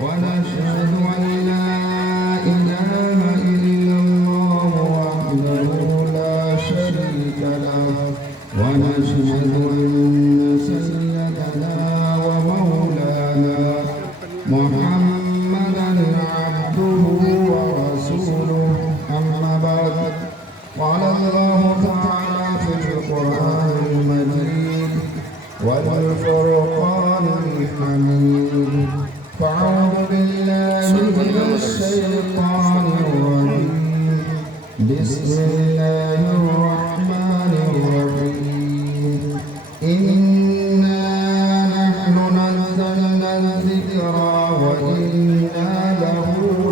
ونشهد أن لا إله إلا الله وحده لا شريك له ونشهد أن سيدنا ومولانا محمدا عبده ورسوله أما بعد قال الله تعالى في القرآن المجيد والفرقان الحميد فأعوذ بالله من الشيطان الرجيم بسم الله الرحمن الرحيم إنا نحن نزلنا الذكر وإنا له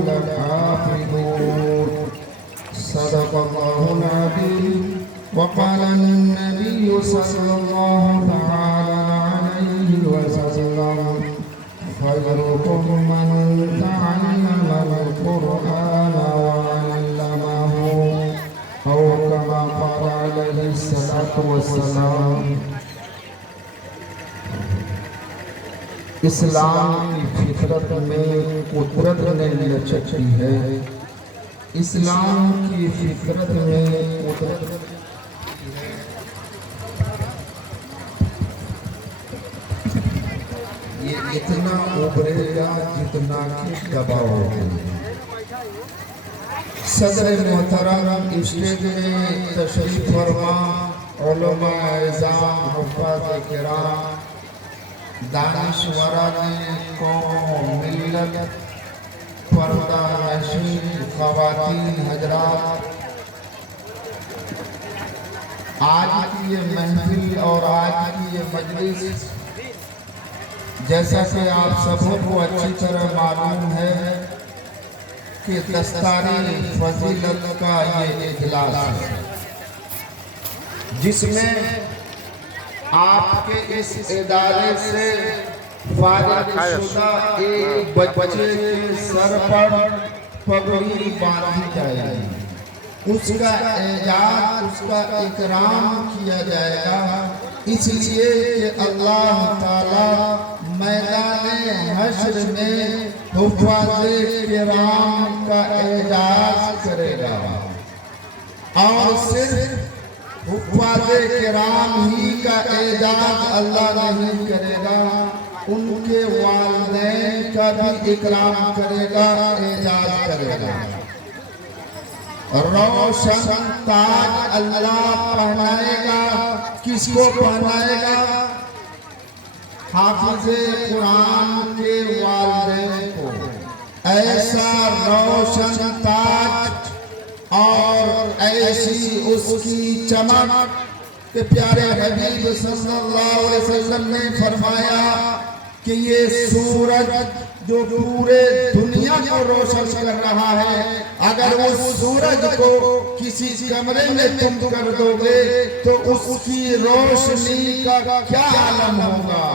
لحافظون صدق الله العظيم وقال النبي صلى الله تعالى عليه وسلم خيركم من تعلم القرآن وعلمه أو كما قال عليه الصلاة والسلام اسلام کی فطرت میں قدرت نے لچکی ہے اسلام کی فطرت میں قدرت اتنا ابھرے گا جتنا کہ دباؤ ہے صدر محترم اسٹیج میں تشریف فرما علماء اعظام حفاظ کرام دانشوران قوم ملت پردہ نشین خواتین حضرات آج کی یہ محفل اور آج کی یہ مجلس جیسا کہ آپ سبوں کو اچھی طرح معلوم ہے کہ دستاری فضیلت کا یہ اجلاس ہے جس میں آپ کے اس ادارے سے فارغ شدہ ایک بچے کے سر پر پگڑی باندھی جائے گی اس کا اعزاز اس کا اکرام کیا جائے گا اس لیے کہ اللہ تعالی میدان حشر میں حفاظ کرام کا اعزاز کرے گا اور صرف حفاظ کرام ہی کا اعزاز اللہ نہیں کرے گا ان کے والدین کا بھی اکرام کرے گا اعزاز کرے گا روشن تاج اللہ پہنائے گا کس کو پہنائے گا حافظ قرآن کے والدین کو ایسا روشن تاج اور ایسی اس کی چمک کہ پیارے حبیب صلی اللہ علیہ وسلم نے فرمایا کہ یہ سورج جو پورے دنیا کو روشن کر رہا ہے اگر اس سورج کو کسی کمرے میں تم کر دو گے تو اس کی روشنی کا کیا عالم ہوگا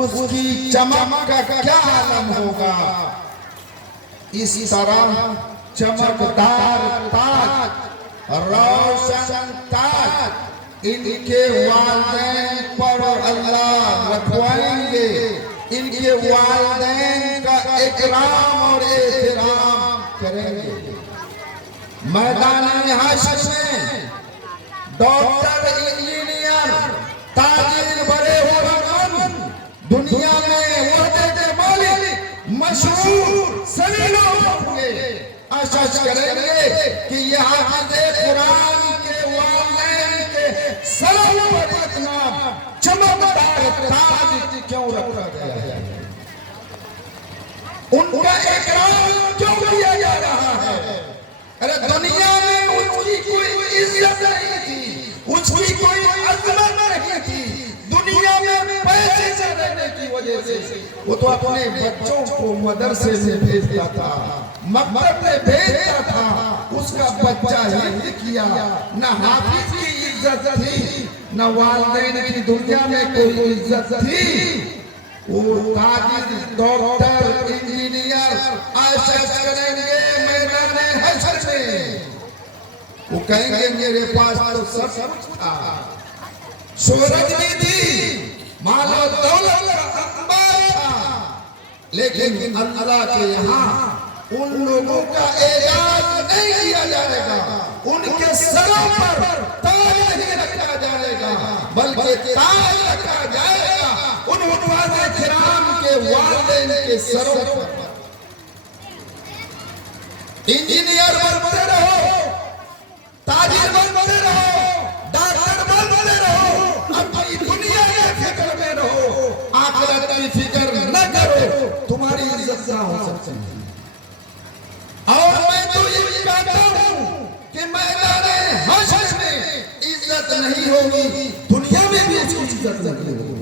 اس کی چمک کا کیا عالم ہوگا اس طرح چمکدار تاج روشن تاج ان کے والدین پر اللہ رکھوائیں گے ان کے والدین کا اکرام اور احترام کریں گے میدان حشر میں ڈاکٹر انجینئر تاجر بڑے علماء دنیا میں وحدت کے مالک مشہور سبھی لوگ ہوں گے اشش کریں گے کہ یہ حافظ قرآن کے والدین کے سر پر اتنا چمکدار تاج کیوں رکھا گیا ہے؟ ان کا اکرام کیوں کیا جا رہا ہے؟ ارے دنیا میں اس کی کوئی عزت نہیں تھی، اس کی کوئی عظمت نہیں تھی، دنیا میں پیسے سے رہنے کی وجہ سے وہ تو اپنے بچوں کو مدرسے سے بھیجتا تھا، مکتب میں بھیجتا تھا، اس کا بچہ حفظ کیا، نہ حافظ کی عزت تھی نہ والدین کی دنیا میں کوئی عزت تھی۔ وہ تاجر ڈاکٹر انجینئر عیش کریں گے میدان حشر میں، وہ کہیں گے میرے پاس تو سب کچھ تھا، شہرت بھی تھی، مال و دولت کا انبار تھا، لیکن اللہ کے یہاں ان لوگوں کا اعزاز نہیں کیا جائے گا، ان کے سروں پر تاج نہیں رکھا جائے گا، بلکہ تاج رکھا جائے گا ان حفاظ کرام کے والدین کے سروں پر۔ انجینئر بنتے رہو، تاجر بنتے رہو، ڈاکٹر بنتے رہو، اپنی دنیا کے فکر میں رہو، آخرت کی فکر نہ کرو، تمہاری عزت نہ ہو سکتی۔ اور میں تو یہ کہتا ہوں کہ میدان حشر میں عزت نہیں ہوگی، دنیا میں بھی اس کی عزت نہیں ہوگی۔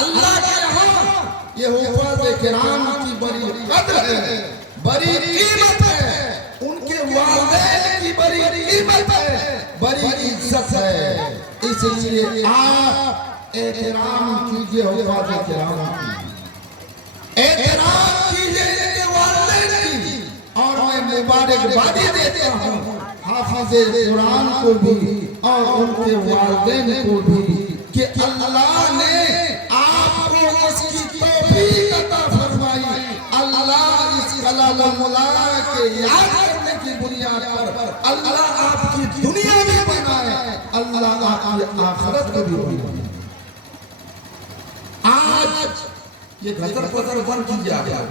اللہ کے یہاں یہ حفاظ کرام کی بڑی قدر ہے، بڑی قیمت ہے، ان کے والدین کی بڑی قیمت ہے، بڑی عزت ہے، اس لیے آپ احترام کیجئے حفاظ کرام کی، احترام کیجئے ان کے والدین کی۔ اور میں مبارکبادی دیتا ہوں حافظ قرآن کو بھی اور ان کے والدین کو بھی کہ اللہ نے آپ کو اس کی توفیق عطا فرمائی، اللہ اس کلام اللہ کے یاد کرنے کی بنیاد پر اللہ آپ کی دنیا بھی بنائے، اللہ آپ کی آخرت کو بھی بنائے۔ آج یہ گھر پتر بن کیجئے،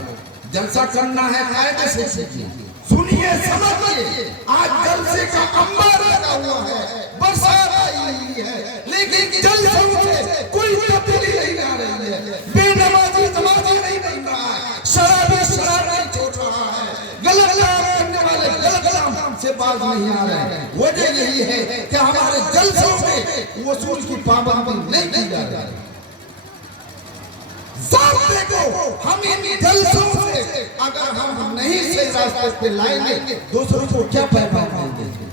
جلسہ کرنا ہے قاعدے سے سیکھیے، سنیے سمجھیے، آج جلسے کا انبار لگا ہوا ہے، برسات آئی ہوئی ہے، لیکن جلسوں سے کوئی تبدیلی نہیں آ رہی ہے، بے نمازی نمازی نہیں بن رہا ہے، شرابی شراب نہیں چھوڑ رہا ہے، غلط کام کرنے والے غلط کام سے باز نہیں آ رہے ہیں۔ وجہ یہی ہے کہ ہمارے جلسوں میں اصول کی پابندی نہیں کی جا رہی ہے۔ ضابطے کو ہم ان جلسوں سے اگر ہم نہیں صحیح راستے پہ لائیں گے، دوسروں کو کیا پیغام دیں گے؟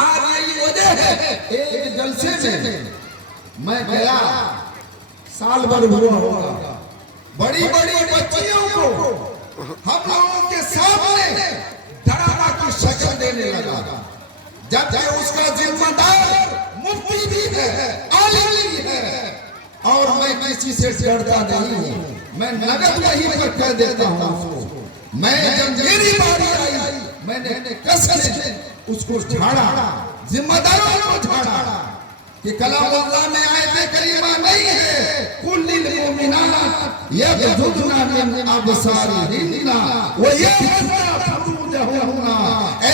آج یہی وجہ ہے، ایک جلسے میں میں گیا، سال بھر ہوا ہوگا، بڑی بڑی بچیوں کو ہم لوگوں کے سامنے ڈرامہ کی شکل دینے لگا، جبکہ اس کا ذمہ دار مفتی بھی ہے، عالم بھی ہے، اور میں کسی سے ڈرتا نہیں ہوں، میں نگد وہیں پر کہہ دیتا ہوں۔ میں جب میری باری آئی، میں نے کس سے اس کو جھاڑا، ذمہ داروں کو جھاڑا کہ کلام اللہ میں آیت کریمہ نہیں ہے، قُلْ لِلْمُؤْمِنَاتِ يَغْضُضْنَ مِنْ أَبْصَارِهِنَّ وَيَحْفَظْنَ فُرُوجَهُنَّ۔ اے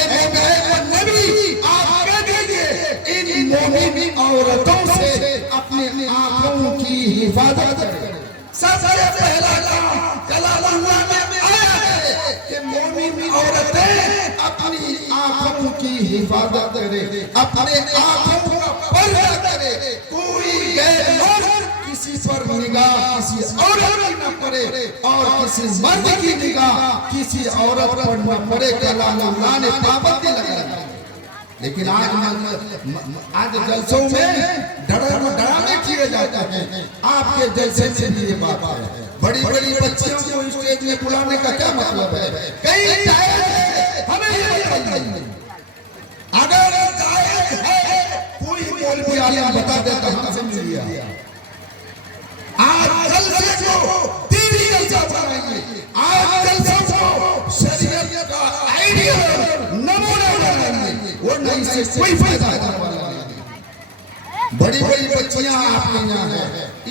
نبی آپ کہہ دیجئے ان مومن عورتوں سے اپنے آنکھوں کی حفاظت کریں۔ سب سے پہلا کام کلام اللہ میں آیا ہے کہ مومن عورتیں اپنی آنکھوں کی حفاظت کریں، اپنے آنکھوں کا پردہ کریں، کوئی غیر مرد کسی پر نگاہ کسی عورت کی نہ پڑے اور کسی مرد کی نگاہ کسی عورت پر نہ پڑے۔ کلام اللہ نے پابندی لگائی، لیکن آج جلسوں میں ڈرانے کیے جاتے ہیں۔ آپ کے جلسے سے بھی یہ بات ہے، بڑی بڑی بچیوں کو اسٹیج میں بلانے کا کیا مطلب ہے؟ کہیں جائز ہے، ہمیں یہ بتائیے، اگر جائز ہے کوئی مولوی عالم بتا دیتا ہم سے ملیے۔ آج جلسے کو دینی جلسہ بنائیے، آج جلسوں کو شریعت کا آئیڈیا نمونہ بنائیے، ورنہ اس سے کوئی فائدہ نہیں۔ بڑی بڑی بچیاں آپ نے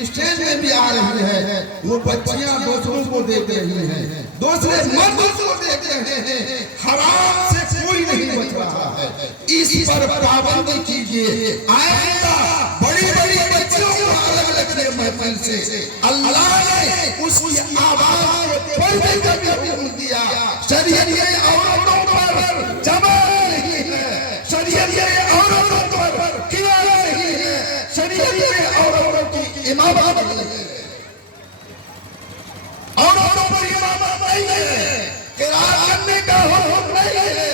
اسٹیج میں بھی آ رہی ہے، وہ بچیاں دوسروں کو دیکھ رہی ہیں، دوسرے مردوں کو دیکھ رہے ہیں، حرام سے کوئی نہیں بچ رہا ہے۔ اس پر پابندی کیجئے، آئندہ بڑی بڑی بچیوں کو الگ رکھنے محفل سے اللہ نے اس کی آواز کو پردے کا بھی حکم دیا۔ شریعت میں عورتوں پر جمع نہیں ہے، شریعت میں عورتوں پر قیام نہیں ہے، شریعت میں عورتوں کی امامت نہیں ہے، عورتوں پر امامت نہیں ہے، قرات کرنے کا حکم نہیں ہے،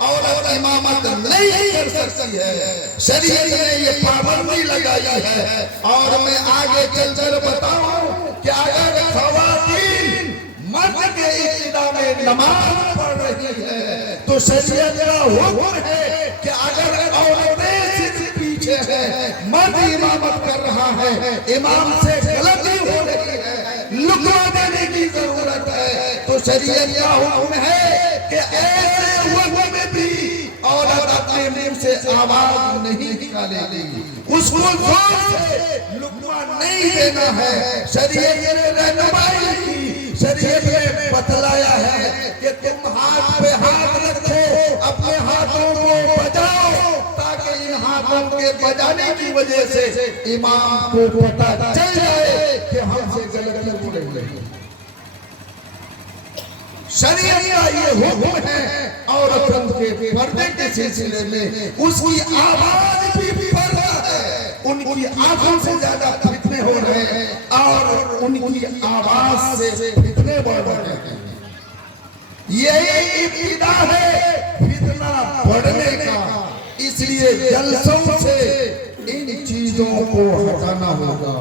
عورت امامت نہیں کر سکتی ہے۔ شریعت نے یہ پابندی لگائی ہے۔ اور میں آگے چل کر بتاؤں کہ اگر خواتین مرد کے ابتدا میں نماز پڑھ رہی ہے تو شریعت کا حکم ہے کہ اگر عورتیں صرف پیچھے ہیں، مرد امامت کر رہا ہے، امام سے غلطی ہو رہی ہے، لکما دینے کی ضرورت ہے، تو شریعت کا حکم ہے کہ ایسے وقت میں بھی عورت اپنے منہ سے آواز نہیں نکالے گی، اس کو زور سے لقمہ نہیں دینا ہے۔ شریعت نے رہنمائی کی، شریعت نے بتلایا ہے کہ تم ہاتھ پہ ہاتھ رکھو، اپنے ہاتھوں کو بجاؤ، تاکہ ان ہاتھوں کے بجانے کی وجہ سے امام کو پتہ چل جائے کہ ہم سے غلطی ہو رہی ہے۔ شریعت کا یہ حکم ہے عورتوں کے پردے کے سلسلے میں، اس کی آواز بھی پردہ ہے، ان کی آنکھوں سے زیادہ فتنے ہو رہے ہیں اور ان کی آواز سے فتنے بڑھ رہے ہیں۔ یہی ابتدا ہے فتنہ بڑھنے کا، اس لیے جلسوں سے ان چیزوں کو ہٹانا ہوگا،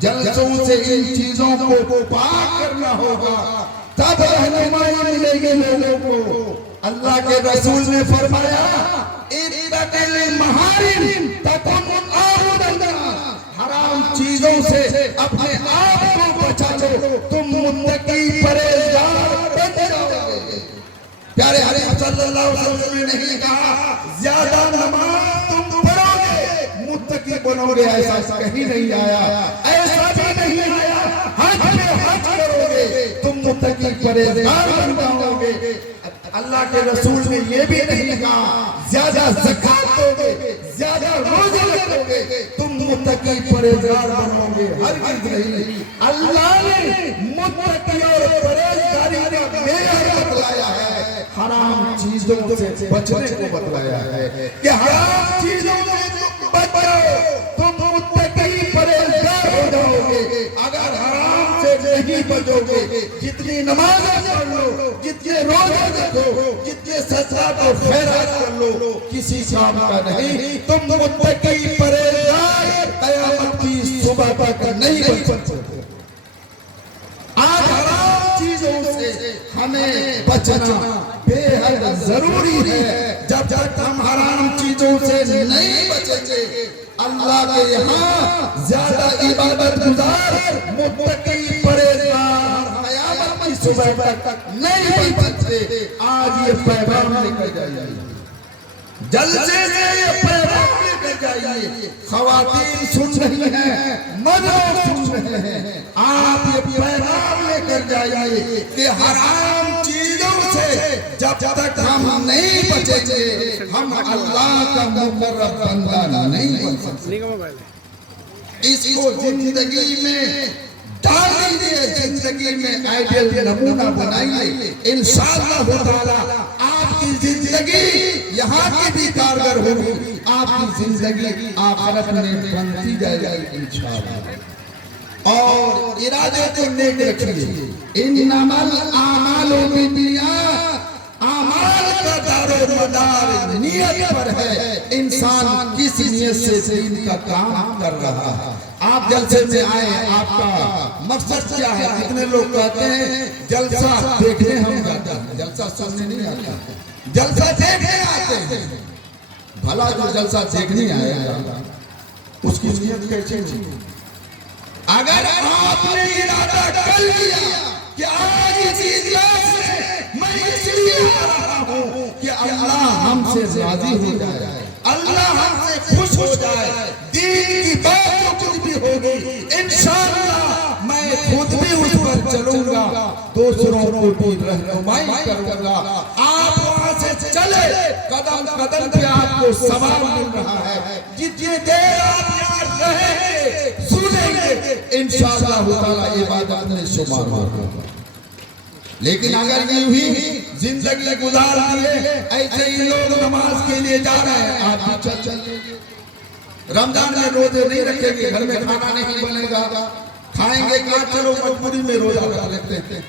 جلسوں سے ان چیزوں کو پاک کرنا ہوگا، تب رہنمائی ملے گی لوگوں کو۔ اللہ کے رسول نے فرمایا اتق المحارم تکن عابد الناس، حرام چیزوں سے اپنے آپ کو بچا لو، تم متقی پرہیزگار بن جاؤ گے۔ پیارے حبیب صلی اللہ علیہ وسلم نے نہیں کہا زیادہ نماز تم پڑھو گے متقی بنو گے، ایسا کہیں نہیں آیا، ایسا بھی نہیں آیا حج میں حج کرو گے تم متقی پرہیزگار بن جاؤ گے۔ اللہ کے رسول نے یہ بھی نہیں کہا زیادہ زکات دو گے، زیادہ روزے رکھو گے تم متقی پرہیزگار بنو گے، ہرگز نہیں۔ اللہ نے متقی اور پرہیزگاری کا معیار بتلایا ہے، حرام چیزوں سے بچنے کو بتلایا ہے کہ حرام چیزوں سے تم بچ جاؤ، تم متقی پرہیزگار ہو جاؤ گے۔ اگر حرام سے نہیں بچو گے، جتنی نمازیں پڑھ لو، جتنے روزے رکھو، جتنے صدقات اور خیرات کر لو، کسی کام کا نہیں۔ تم متقی پرہیزگار قیامت کی صبح تک نہیں بچ سکتے۔ آج حرام چیزوں سے ہمیں بچنا بے حد ضروری ہے۔ جب تک ہم حرام چیزوں سے نہیں بچیں گے، اللہ کے یہاں زیادہ عبادت گزار متقی پرہیزگار قیامت کی صبح تک نہیں بچتے۔ آج یہ پیغام لے کر جائیے، جلسے سے یہ پیغام لے کر جائیے، خواتین سن رہی ہیں، مرد سن رہے ہیں، آپ یہ پیغام لے کر جائیے کہ حرام چیزوں سے جب تک ہم نہیں بچیں گے، ہم اللہ کا مقرب بندہ نہیں بن سکتے۔ اس کو زندگی میں ڈال دیجئے، زندگی میں آئیڈیل نمونہ بنائیے، انشاءاللہ تعالی آپ کی زندگی یہاں کی بھی کارگر ہوگی، آپ کی زندگی آخرت میں بنتی جائے گی انشاءاللہ۔ اور ارادے کو نیک رکھیے، انما الاعمال بالنیات، اعمال کا دار و مدار نیت پر ہے، انسان کس نیت سے دین کا کام کر رہا ہے۔ آپ جلسے میں آئے، آپ کا مقصد کیا ہے؟ کتنے لوگ کہتے ہیں جلسہ دیکھنے ہم جاتے ہیں، جلسہ سننے نہیں آتے، جلسہ دیکھنے آتے ہیں۔ بھلا جو جلسہ دیکھنے آئے گا اس کی نیت کیسے ہوگی؟ اگر آپ نے ارادہ کر لیا کہ آج اس اجلاس میں میں اس لیے آ رہا ہوں کہ اللہ ہم سے راضی ہو جائے، اللہ ہم سے خوش ہو جائے، دین کی بات جو کچھ بھی ہوگی انشاءاللہ میں خود بھی اس پر چلوں گا، دوسروں کو بھی رہنمائی کروں گا۔ آپ وہاں سے چلے، قدم قدم پہ آپ کو ثواب مل رہا ہے، جتنی دیر آپ یہاں رہیں گے سنیں گے انشاءاللہ تعالی عبادت میں شمار ہوگا۔ لیکن اگر یوں ہی زندگی گزار دیے ایسے ہی لوگ نماز کے لیے جا رہے ہیں، آپ بھی چل رمضان میں روزے نہیں رکھیں گے، گھر میں کھانا نہیں بنے گا، کھائیں گے کہاں؟ چلو مجبوری میں روزہ رکھ لیتے ہیں۔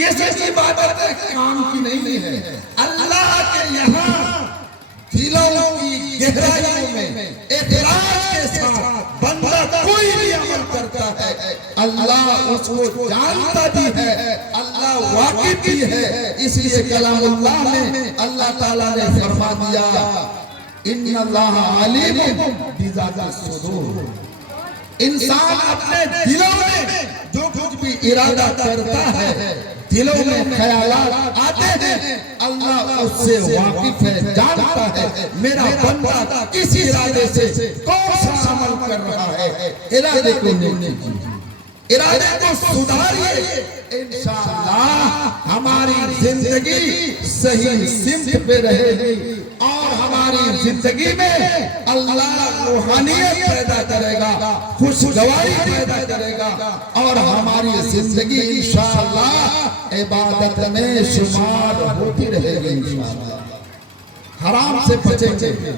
یہ سچی بات ہے، کام کی نہیں ہے۔ اللہ کے یہاں دلوں کی گہرائیوں میں اخلاص کے ساتھ بندہ کوئی بھی عمل کرتا ہے، اللہ اس کو جانتا بھی ہے، اللہ واقف بھی ہے۔ اس لیے کلام اللہ میں اللہ تعالیٰ نے فرما دیا ان اللہ علیم بذات الصدور۔ انسان اپنے دلوں میں جو کچھ بھی ارادہ کرتا ہے، دلوں میں خیالات آتے ہیں، اللہ اس سے واقف ہے، جانتا ہے میرا بندہ کس ارادے سے کون سا عمل کر رہا ہے۔ ارادے کو نیکی کیجیے، ارادے کو سدھاریے، انشاءاللہ ہماری زندگی صحیح سمت پہ رہے گی اور ہماری زندگی میں اللہ روحانیت پیدا کرے گا، خوشگواری پیدا کرے گا اور ہماری زندگی انشاءاللہ عبادت میں شمار ہوتی رہے گی انشاءاللہ۔ حرام سے بچیں گے۔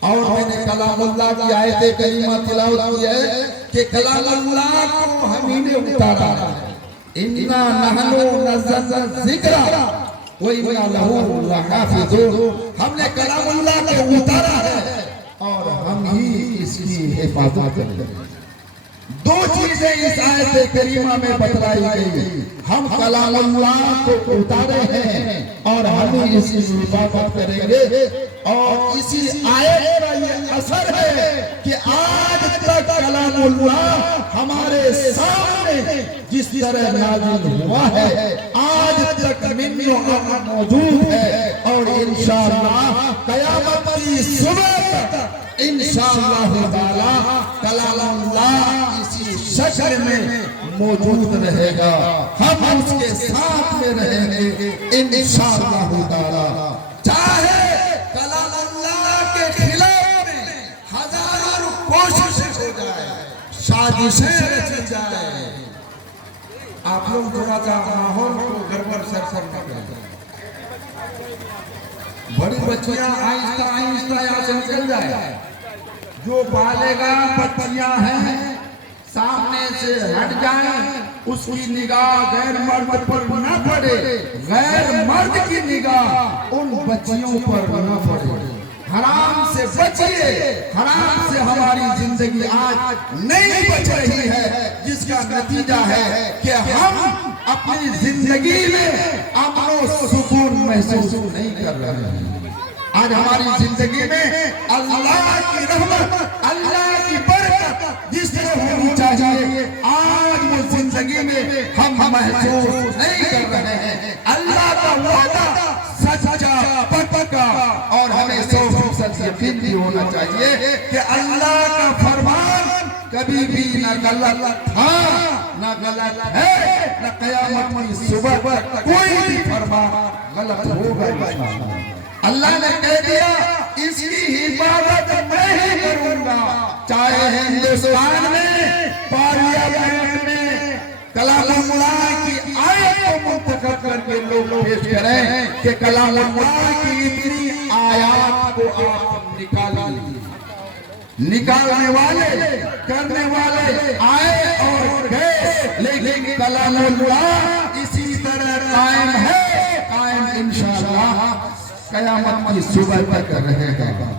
اور میں نے کلام اللہ کی آیت کریمہ تلاوت کی ہے کہ کلام اللہ کو ہم ہی نے اتارا ہے۔ اِنَّا نَحْنُ نَزَّلْنَا الذِّكْرَ وَإِنَّا لَهُ لَحَافِظُونَ۔ ہم نے کلام اللہ کو اتارا ہے اور ہم ہی اس کی حفاظت کریں گے۔ دو چیزیں اس آیت کریمہ میں بتلائی گئی، ہم کلام اللہ کو اتارے ہیں اور ہم ہی اس کی حفاظت کریں گے۔ اور اسی آیت کا یہ اثر ہے کہ آج تک کلام اللہ ہمارے سامنے جس طرح نازل ہوا ہے، آج تک من و امن موجود ہے اور انشاءاللہ قیامت کی صبح تک انشاءاللہ تعالی کلام اللہ اسی شکل میں موجود رہے گا، ہم اس کے ساتھ میں رہیں گے انشاءاللہ تعالی۔ چاہے کلام اللہ کے خلاف میں ہزاروں کوششیں ہو جائے، سازشیں رچی جائے، آپ لوگ تھوڑا سا ماحول کو گڑبڑ سرسر نہ کریں۔ بڑی بچیاں آہستہ آہستہ یہاں سے نکل جائے، جو بالغہ بچیاں ہیں سامنے سے ہٹ جائیں، اس کی نگاہ غیر مرد پر نہ پڑے، غیر مرد کی نگاہ ان بچیوں پر نہ پڑے۔ حرام سے بچیے، حرام سے ہماری زندگی آج نہیں بچ رہی ہے، جس کا نتیجہ ہے کہ ہم اپنی زندگی میں امن و سکون محسوس نہیں کر رہے ہیں۔ آج ہماری زندگی میں اللہ کی رحمت، اللہ کی برکت جس طرح ہونی چاہیے، آج وہ زندگی میں ہم محسوس نہیں کر رہے ہیں۔ اللہ کا وعدہ سچا پکا اور ہمیں 100% یقین بھی ہونا چاہیے کہ اللہ کا فرمان کبھی بھی نہ غلط تھا نہ غلط ہے، نہ قیامت کی صبح پر کوئی بھی فرمان غلط ہوگا۔ اللہ نے کہہ دیا اس کی حفاظت میں ہی کروں گا، چاہے ہندوستان میں پارلیمنٹ میں کلام اللہ کی آیت کو منتخب کر کے لوگ پیش کریں کہ کلام اللہ کی اتنی آیات کو آپ نکالیے، نکالنے والے کرنے والے آئے اور گئے، لیکن کلام اللہ اسی طرح قائم ہے، قائم انشاءاللہ قیامت کی صبح تک رہے گا۔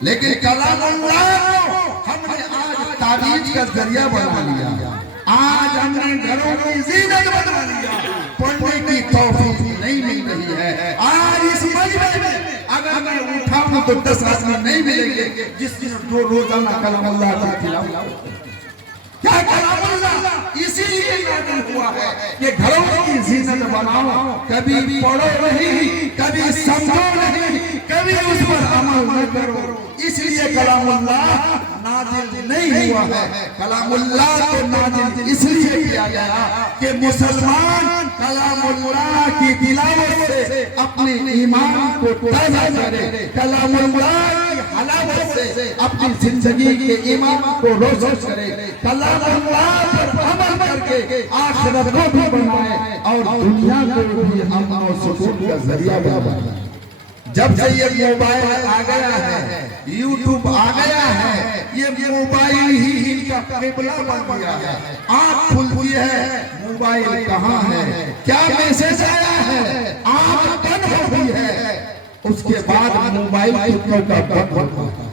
لیکن کلام اللہ کو ہم نے آج تعریف کا ذریعہ بنا لیا، آج ہم نے گھروں کی زینت بنا لیا، پڑھنے کی توفیق نہیں مل رہی ہے۔ آج اس مجمع میں اگر میں اٹھاؤں تو 10 آدمی نہیں ملیں گے جس کی روزانہ کلام اللہ کا تلاوت۔ کیا کلام اللہ اسی لیے نازل ہوا ہے کہ گھروں کی زینت بناؤ، کبھی پڑھو نہیں، کبھی سمجھو نہیں، کبھی اس پر عمل نہ کرو، اس لیے کلام اللہ نازل نہیں ہوا ہے. کلام اللہ تو نازل اس لیے کیا گیا کہ مسلمان کلام اللہ کی تلاوت سے اپنے ایمان کو تازہ کرے, کلام اللہ کی حلاوت سے اپنی زندگی کے ایمان کو روشن کرے, کلام اللہ پر عمل کر کے آخرت کو بھی بنائے اور دنیا کو بھی امن و سکون کا ذریعہ بنائے. جب سے یہ موبائل آ گیا ہے, یوٹیوب آ گیا ہے, یہ موبائل ہی ان کا قبلہ بن گیا ہے. آنکھ کھلتی ہے, موبائل کہاں ہے, کیا میسج آیا ہے, آنکھ بند ہو گئی ہے, اس کے بعد موبائل کتنوں کا بند ہوتا ہے.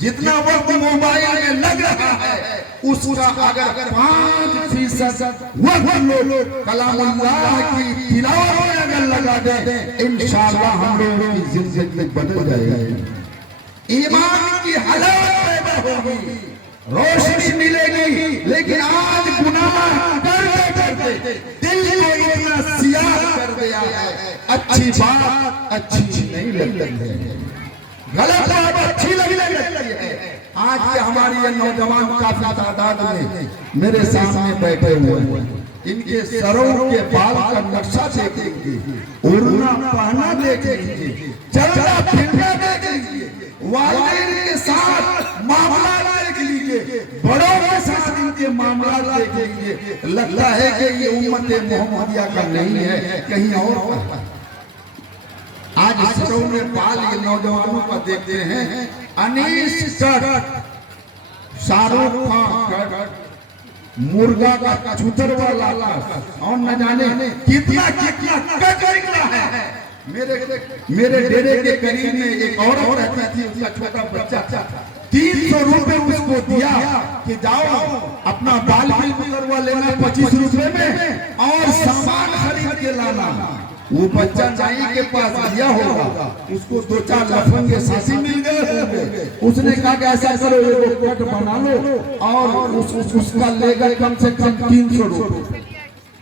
جتنا وقت موبائل میں لگ رہا ہے اس کا اگر 5% وقت لوگ کلام اللہ کی تلاوت میں اگر لگا دیں, انشاءاللہ ہم لوگوں کی زندگی بدل جائے گی, ایمان کی حلاوت پیدا ہوگی, روشنی ملے گی. لیکن آج گناہ کرتے کرتے دل کو اتنا سیاہ کر دیا ہے, اچھی بات اچھی نہیں لگتی ہے, غلط بات اچھی لگنے لگتی ہے. آج کے ہماری یہ نوجوان کافی تعداد میں میرے سامنے بیٹھے ہوئے ہیں, ان کے سروں کے بال کا نقشہ دیکھ لیجیے, اڑنا پہنا دیکھ لیجیے, چلنا پھرنا دیکھ لیجیے, والدین کے ساتھ معاملات دیکھ لیجیے, بڑوں کے ساتھ ان کے معاملات دیکھ لیجیے. لگتا ہے کہ یہ امت محمدیہ کا نہیں ہے, کہیں اور کا ہے. آج سروں میں بال یہ نوجوانوں کا دیکھتے ہیں, انیس کٹ, شاہ رخ خان کٹ, مرغا کا چوتر والا کٹ, اور نہ جانے کتنا کٹ نکلا ہے. میرے ڈیرے کے قریب میں ایک عورت رہتی تھی, اس کا چھوٹا بچہ تھا, 300 روپے اس کو دیا کہ جاؤ اپنا بال کروا لینا 25 روپے میں اور سامان خرید کے لانا. وہ بچہ نائی کے پاس گیا ہوگا, اس کو 2-4 لفنگے سانسی مل گئے ہوں گے. اس نے کہا کہ ایسا کرو, یہ کٹ بنا لو, اور اس کا لے گا کم سے کم 300 روپے.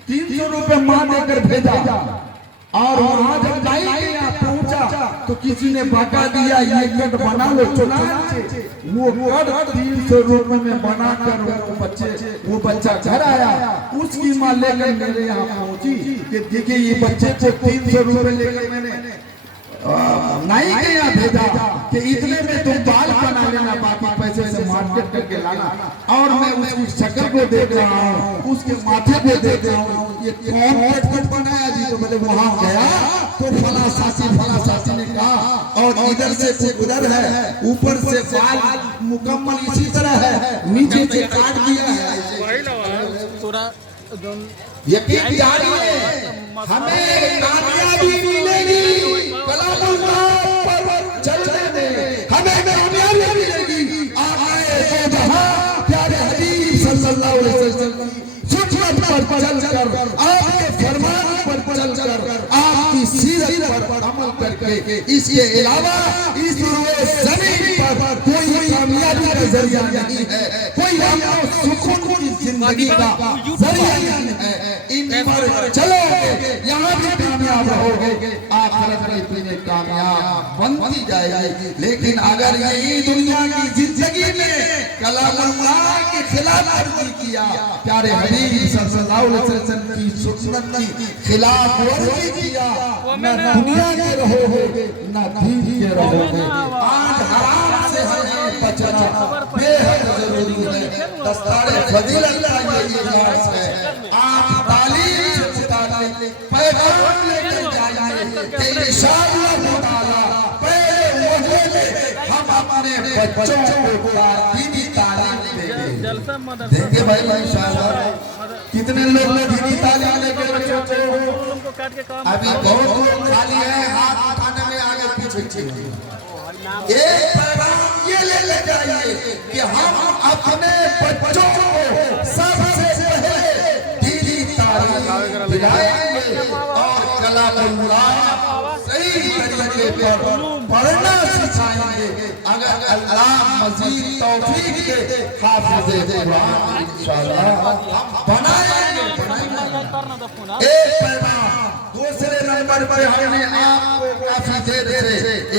300 روپے ماں دے کر بھیجا, اور وہاں جب نائی کے یہاں پہنچا تو کسی نے بتا دیا یہ کٹ بنا لو. چنانچہ وہ کٹ 300 روپے میں بنا کر وہ بچہ گھر آیا. اس کی ماں لے کر میرے یہاں پہنچی کہ دیکھیں یہ بچے کو 300 روپے لے کر میں نے نائی کے یہاں بھیجا کہ اتنے میں تم بال بنا لینا, باقی پیسے سے مارکیٹ کر کے لانا. اور میں اس کی شکل کو دیکھ رہا ہوں, اس کے ماتھے کو دیکھ رہا ہوں, یہ کون کٹ بنایا جی. تو میں وہاں گیا تو فلاں ساسی نے کہا, اور ادھر سے ادھر ہے, اوپر سے بال مکمل اسی طرح ہے, نیچے سے کاٹ دیا ہے. یقین جاری ہے ہمیں کامیابی ملے گی, کلام اللہ پر چلنے میں ہمیں کامیابی ملے گی. آقائے دو جہاں پیارے حبیب صلی اللہ علیہ وسلم سنت پر چل کر, آپ کے فرمان پر چل کر, آپ کی سیرت پر عمل کر کے, اس کے علاوہ اس زمین پر کوئی کامیابی کا ذریعہ نہیں ہے, کوئی امن و سکون کی زندگی کا ذریعہ نہیں ہے. ان پر چلو گے یہاں بھی کامیاب رہو گے, آخرت میں تمہیں کامیاب بنتی جائے گی. لیکن اگر یہی دنیا کی زندگی میں کلام اللہ کے خلاف ورزی کیا, پیارے حبیب صلی اللہ علیہ وسلم کی سنت کی خلاف ورزی کیا, نہ دنیا کے رہو گے نہ دین کے رہو گے. آج حرام سے ہمیں بچنا بے حد ضروری ہے. دستار فضیلت کا یہ اجلاس ہے. آپ تعلیم سے متعلق پیغام لے کر جائیے کہ انشاءاللہ تعالی پہلے وجہ میں ہم اپنے بچوں کو دینی تعلیم دیں گے بھائی انشاءاللہ. کتنے لوگ دینی تعلیم لے کر بچوں کو, ابھی بہت لوگ خالی ہیں, ہاتھ اٹھانے میں آگے پیچھے. ایک پیغام یہ لے جائیے کہ ہم اپنے بچوں کو سب سے پہلے دینی تعلیم دلائیں گے, اور کلام اللہ صحیح طریقے پر پڑھنا سکھائیں گے. اگر اللہ مزید توفیق دے, حافظ قرآن انشاءاللہ بنائیں گے. ایک پیغام. دوسرے نمبر پر ہم نے آپ کو کافی دیر سے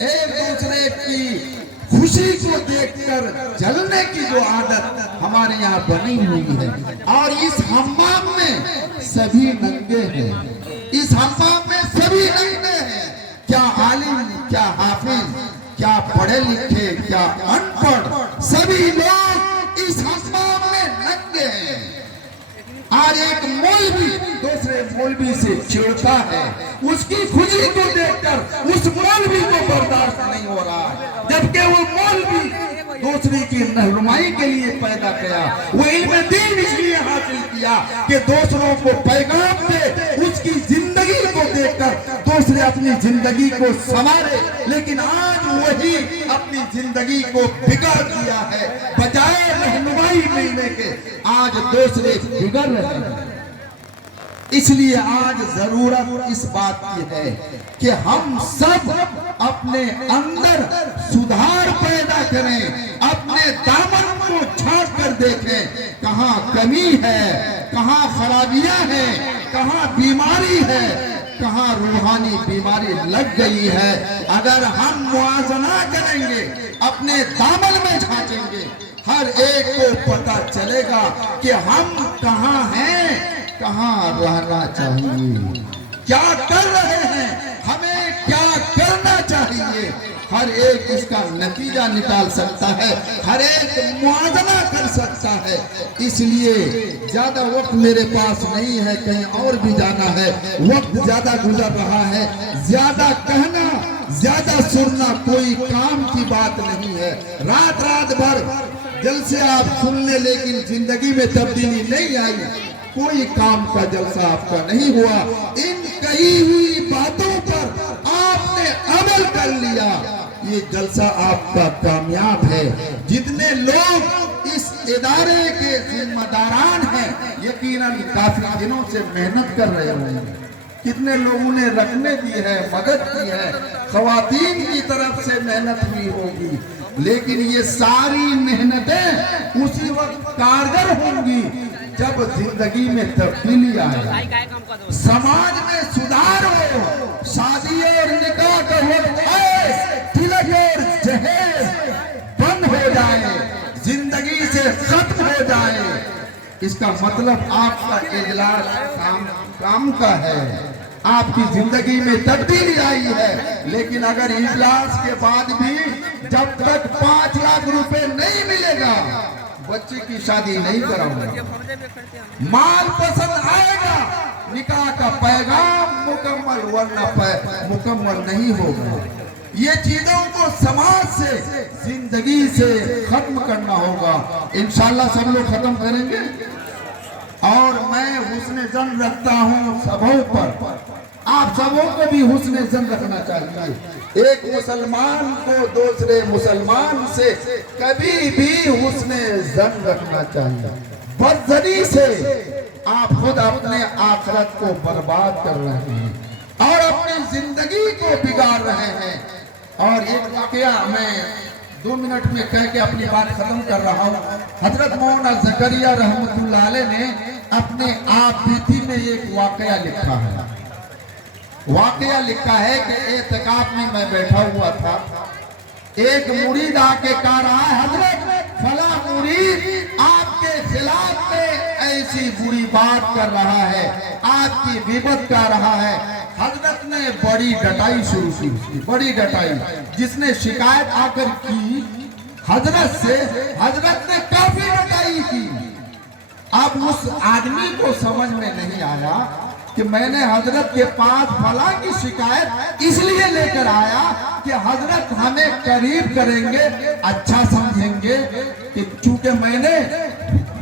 ایک دوسرے کی خوشی کو دیکھ کر جلنے کی جو عادت ہمارے یہاں بنی ہوئی ہے، اور اس حمام میں سبھی ننگے ہیں، اس حمام میں سبھی ننگے ہیں، کیا عالم، کیا حافظ، کیا پڑھے لکھے، کیا ان پڑھ، سبھی لوگ اس حمام میں ننگے ہیں۔ آج ایک مولوی دوسرے مولوی سے چڑھتا ہے، اس کی خوشی کو دیکھ کر اس مولوی کو برداشت نہیں ہو رہا ہے، جبکہ وہ مولوی دوسری کی رہنمائی کے لیے پیدا کیا، وہ علم دین اس لیے حاصل کیا کہ دوسروں کو پیغام دے، اس کی زندگی کو دیکھ کر دوسرے اپنی زندگی کو سنوارے، لیکن آج وہی اپنی زندگی کو بگاڑ دیا ہے، بجائے رہنمائی ملنے کے آج دوسرے بگڑ رہے ہیں۔ اس لیے آج ضرورت اس بات کی ہے کہ ہم سب اپنے اندر سدھار پیدا کریں، اپنے دامن کو جھانک کر دیکھیں کہاں کمی ہے، کہاں خرابیاں ہیں، کہاں بیماری ہے، کہاں روحانی بیماری لگ گئی ہے۔ اگر ہم موازنہ کریں گے، اپنے دامن میں جھانچیں گے، ہر ایک کو پتہ چلے گا کہ ہم کہاں ہیں، کہاں رہنا چاہیے، کیا کر رہے ہیں، ہمیں کیا کرنا چاہیے۔ ہر ایک اس کا نتیجہ نکال سکتا ہے، ہر ایک موازنہ کر سکتا ہے۔ اس لیے زیادہ وقت میرے پاس نہیں ہے، کہیں اور بھی جانا ہے، وقت زیادہ گزر رہا ہے، زیادہ کہنا، زیادہ سننا کوئی کام کی بات نہیں ہے۔ رات بھر جلسے آپ سن لیں لیکن زندگی میں تبدیلی نہیں آئی، کوئی کام کا جلسہ آپ کا نہیں ہوا۔ ان کہی ہوئی باتوں پر آپ نے عمل کر لیا، یہ جلسہ آپ کا کامیاب ہے۔ جتنے لوگ اس ادارے کے ذمہ داران ہیں یقیناً کافی دنوں سے محنت کر رہے ہوں گے، کتنے لوگوں نے رکھنے دی ہے، مدد کی ہے، خواتین کی طرف سے محنت بھی ہوگی، لیکن یہ ساری محنتیں اسی وقت کارگر ہوں گی جب زندگی میں تبدیلی آئے، سماج میں سدھار ہو، شادی اور نکاح کا وقت آئے، تلک اور جہیز بند ہو جائے، زندگی سے ختم ہو جائے۔ اس کا مطلب آپ کا اجلاس کام کا ہے، آپ کی زندگی میں تبدیلی آئی ہے۔ لیکن اگر اجلاس کے بعد بھی جب تک 5 لاکھ روپے نہیں ملے گا، بچے کی شادی نہیں کراؤں گا، مال پسند آئے گا، نکاح کا پیغام مکمل ورنہ مکمل نہیں ہوگا۔ یہ چیزوں کو سماج سے، زندگی سے ختم کرنا ہوگا۔ انشاءاللہ سب لوگ ختم کریں گے، اور میں حسن ظن رکھتا ہوں سبوں پر، آپ سبوں کو بھی حسن ظن رکھنا چاہیے۔ ایک مسلمان کو دوسرے مسلمان سے کبھی بھی حسن ظن رکھنا چاہیے۔ بدظنی سے آپ خود اپنے آخرت کو برباد کر رہے ہیں اور اپنی زندگی کو بگاڑ رہے ہیں۔ اور ایک واقعہ میں 2 منٹ میں کہہ کے اپنی بات ختم کر رہا ہوں۔ حضرت مولانا زکریا رحمت اللہ علیہ نے اپنے آپ بیتی میں ایک واقعہ لکھا ہے۔ واقعہ لکھا ہے کہ اعتکاف میں میں بیٹھا ہوا تھا، ایک مرید آ کے کہہ رہا ہے، حضرت فلاں مرید آپ کے خلاف میں ایسی بری بات کر رہا ہے، آپ کی غیبت کر رہا ہے۔ حضرت نے بڑی ڈٹائی شروع کی، بڑی ڈٹائی، جس نے شکایت آ کر کی حضرت سے، حضرت نے کافی ڈٹائی کی۔ اب اس آدمی کو سمجھ میں نہیں آیا کہ میں نے حضرت کے پاس فلاں کی شکایت اس لیے لے کر آیا کہ حضرت ہمیں قریب کریں گے، اچھا سمجھیں گے، کہ چونکہ میں نے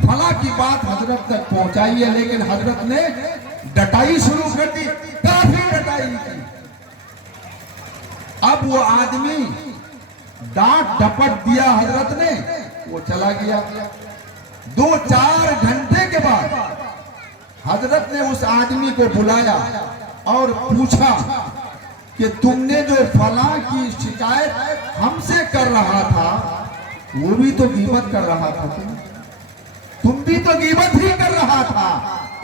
فلاں کی بات حضرت تک پہنچائی ہے، لیکن حضرت نے ڈٹائی شروع کر دی، کافی ڈٹائی کی۔ اب وہ آدمی ڈانٹ ڈپٹ دیا حضرت نے، وہ چلا گیا۔ 2-4 گھنٹے کے بعد حضرت نے اس آدمی کو بلایا اور پوچھا کہ تم نے جو فلاں کی شکایت ہم سے کر رہا تھا، وہ بھی تو غیبت کر رہا تھا، تم بھی تو غیبت ہی کر رہا تھا،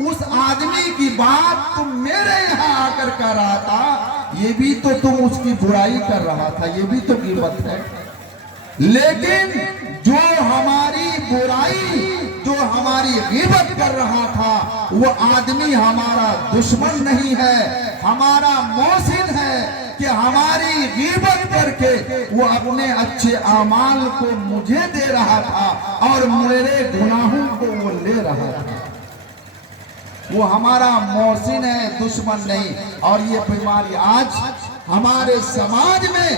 اس آدمی کی بات تم میرے یہاں آ کر کہہ رہا تھا، یہ بھی تو تم اس کی برائی کر رہا تھا، یہ بھی تو غیبت ہے۔ لیکن جو ہماری برائی، جو ہماری غیبت کر رہا تھا، وہ آدمی ہمارا دشمن نہیں ہے، ہمارا محسن ہے کہ ہماری غیبت کر کے وہ اپنے اچھے اعمال کو مجھے دے رہا تھا اور میرے گناہوں کو وہ لے رہا تھا۔ وہ ہمارا محسن ہے، دشمن نہیں۔ اور یہ بیماری آج ہمارے سماج میں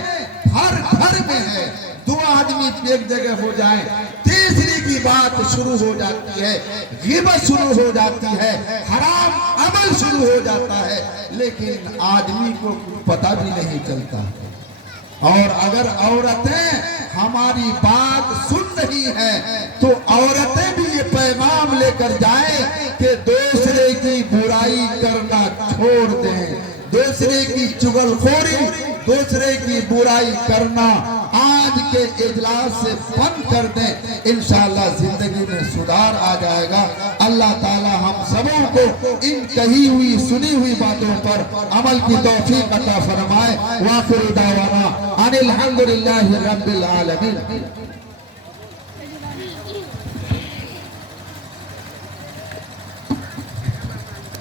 ہر گھر میں ہے۔ دو آدمی ایک جگہ ہو جائیں، تیسری کی بات شروع ہو جاتی ہے، غیبت شروع ہو جاتی ہے، حرام عمل شروع ہو جاتا ہے، لیکن آدمی کو پتہ بھی نہیں چلتا۔ اور اگر عورتیں ہماری بات سن رہی ہیں تو عورتیں بھی یہ پیغام لے کر جائیں کہ دوسرے کی برائی کرنا چھوڑ دیں، دوسرے کی چغل خوری، دوسرے کی برائی کرنا آج کے اجلاس سے بند کر دیں۔ انشاءاللہ زندگی میں سدھار آ جائے گا۔ اللہ تعالی ہم سبوں کو ان کہی ہوئی سنی ہوئی باتوں پر عمل کی توفیق عطا فرمائے۔ وآخر دعوانا ان الحمدللہ رب العالمین۔